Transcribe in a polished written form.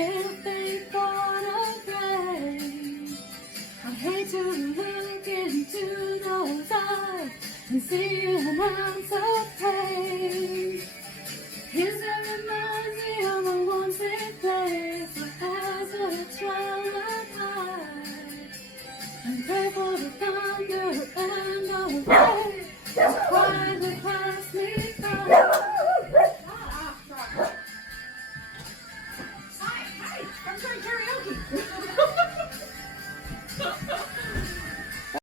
If they wanna play, I hate to look into those eyes and see an ounce of pain. His that reminds me of a wanted place where as a child I hide and pray for the thunder and the rain.